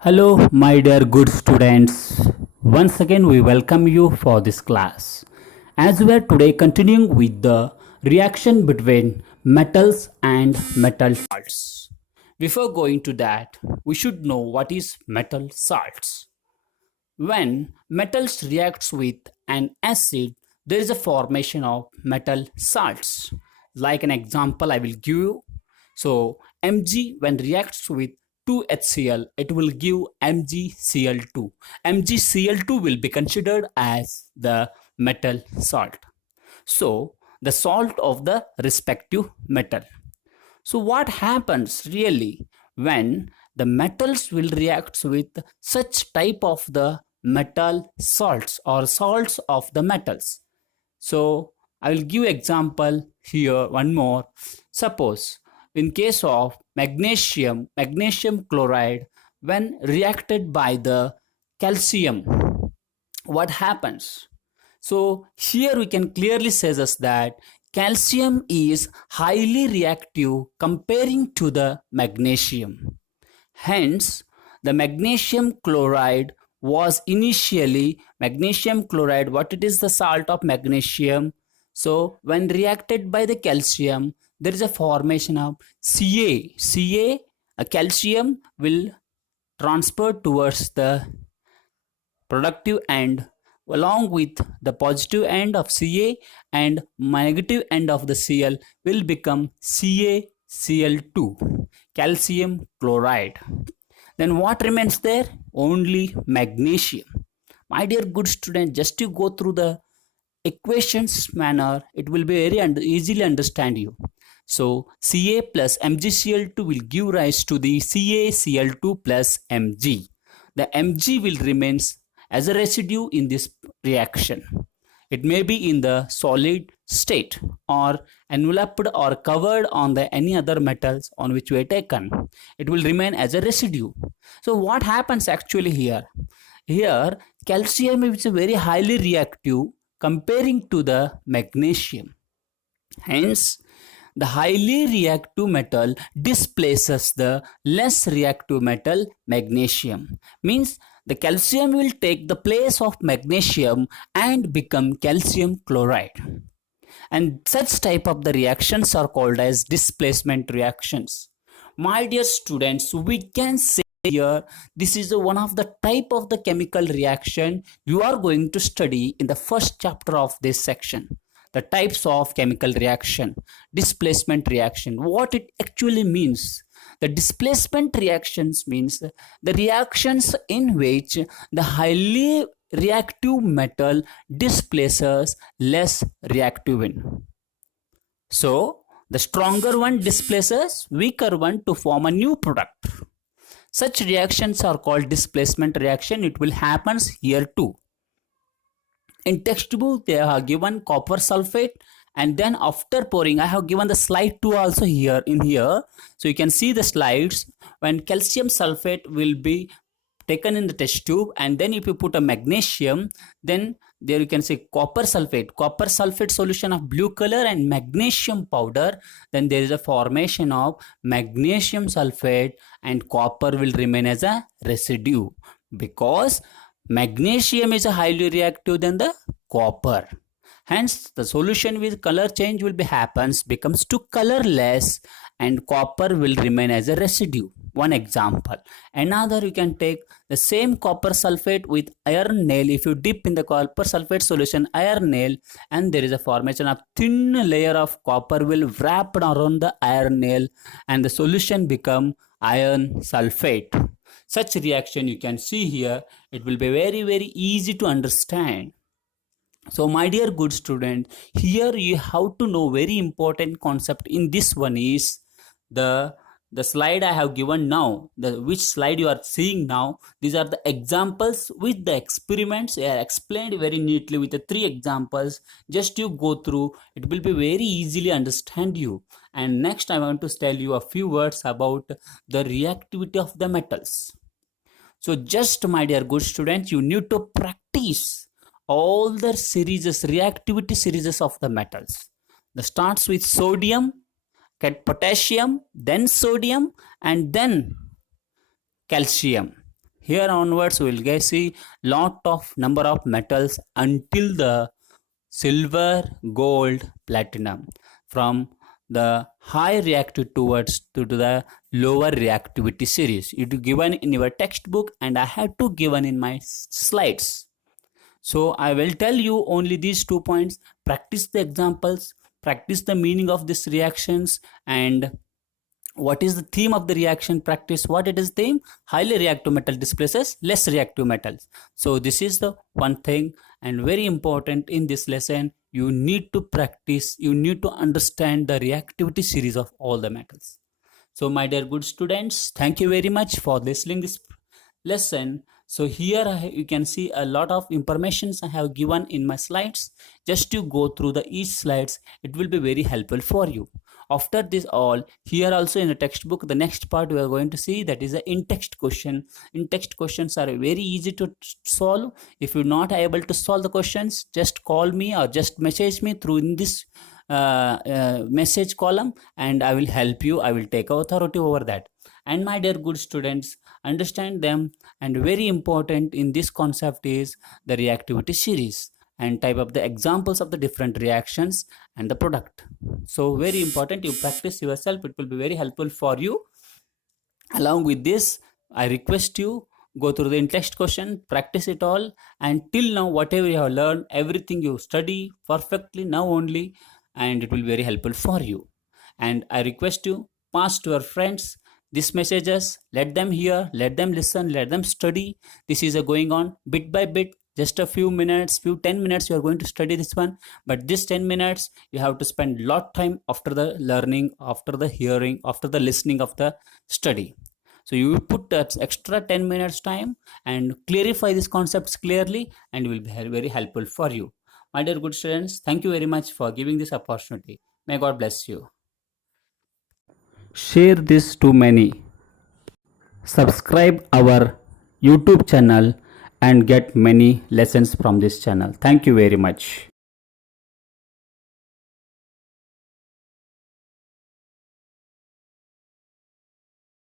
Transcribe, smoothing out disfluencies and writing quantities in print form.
Hello, my dear good students. Once again, we welcome you for this class. As we are today continuing with the reaction between metals and metal salts. Before going to that, we should know what is metal salts. When metals reacts with an acid, there is a formation of metal salts. Like an example, I will give you. So Mg when reacts with 2HCl, it will give MgCl2. MgCl2 will be considered as the metal salt. So the salt of the respective metal. So what happens really when the metals will react with such type of the metal salts or salts of the metals? So I will give example here one more. Suppose in case of magnesium chloride when reacted by the calcium, what happens? So here we can clearly say us that calcium is highly reactive comparing to the magnesium. Hence, the magnesium chloride was initially magnesium chloride. What it is the salt of magnesium? So when reacted by the calcium, there is a formation of Ca. Ca, a calcium will transfer towards the productive end along with the positive end of Ca and negative end of the Cl will become CaCl2, calcium chloride. Then what remains there? Only magnesium. My dear good student, just to go through the equations manner, it will be very easily understand you. So Ca plus MgCl2 will give rise to the CaCl2 plus Mg. The Mg will remains as a residue in this reaction. It may be in the solid state or enveloped or covered on the any other metals on which we are taken. It will remain as a residue. So what happens actually here? Here calcium is very highly reactive comparing to the magnesium. Hence, the highly reactive metal displaces the less reactive metal magnesium. Means the calcium will take the place of magnesium and become calcium chloride. And such type of the reactions are called as displacement reactions. My dear students, we can say here this is one of the type of the chemical reaction you are going to study in the first chapter of this section. The types of chemical reaction, displacement reaction, what it actually means. The displacement reactions means the reactions in which the highly reactive metal displaces less reactive one. So the stronger one displaces weaker one to form a new product. Such reactions are called displacement reaction. It will happen here too. In textbook they have given copper sulfate, and then after pouring I have given the slide 2 also here in here, so you can see the slides. When calcium sulfate will be taken in the test tube, and then if you put a magnesium, then there you can see copper sulfate solution of blue color and magnesium powder, then there is a formation of magnesium sulfate and copper will remain as a residue because magnesium is a highly reactive than the copper. Hence the solution with color change will be happens becomes to colorless and copper will remain as a residue. One example. Another, you can take the same copper sulfate with iron nail. If you dip in the copper sulfate solution iron nail, and there is a formation of thin layer of copper will wrap around the iron nail and the solution become iron sulfate. Such reaction you can see here. It will be very easy to understand. So my dear good student, here you have to know very important concept in this one is the slide I have given now, the which slide you are seeing now, these are the examples with the experiments. They are explained very neatly with the 3 examples. Just you go through, it will be very easily understand you. And next I want to tell you a few words about the reactivity of the metals. So just my dear good students, you need to practice all the reactivity series of the metals. The starts with sodium, potassium, then sodium, and then calcium. here onwards we will see lot of number of metals until the silver, gold, platinum, from the high reactive towards to the lower reactivity series. It is given in your textbook and I have to given in my slides. So I will tell you only these 2 points. Practice the examples, practice the meaning of these reactions, and what is the theme of the reaction practice. What it is theme? Highly reactive metal displaces less reactive metals. So this is the one thing, and very important in this lesson, you need to practice, you need to understand the reactivity series of all the metals. So my dear good students, thank you very much for listening this lesson. So here you can see a lot of informations I have given in my slides. Just to go through the each slides, it will be very helpful for you. After this all, here also in the textbook, the next part we are going to see, that is the in-text question. In-text questions are very easy to solve. If you're not able to solve the questions, just call me or just message me through in this message column, and I will help you. I will take authority over that. And my dear good students, understand them, and very important in this concept is the reactivity series and type of the examples of the different reactions and the product. So very important, you practice yourself, it will be very helpful for you. Along with this, I request you go through the in-text question, practice it all, and till now whatever you have learned, everything you study perfectly now only, and it will be very helpful for you. And I request you pass to your friends these messages, let them hear, let them listen, let them study. This is going on bit by bit, just a few minutes, few 10 minutes you are going to study this one, but this 10 minutes you have to spend lot time after the learning, after the hearing, after the listening of the study. So you will put that extra 10 minutes time and clarify these concepts clearly, and it will be very, very helpful for you. My dear good students, thank you very much for giving this opportunity. May God bless you. Share this to many. Subscribe our YouTube channel and get many lessons from this channel. Thank you very much.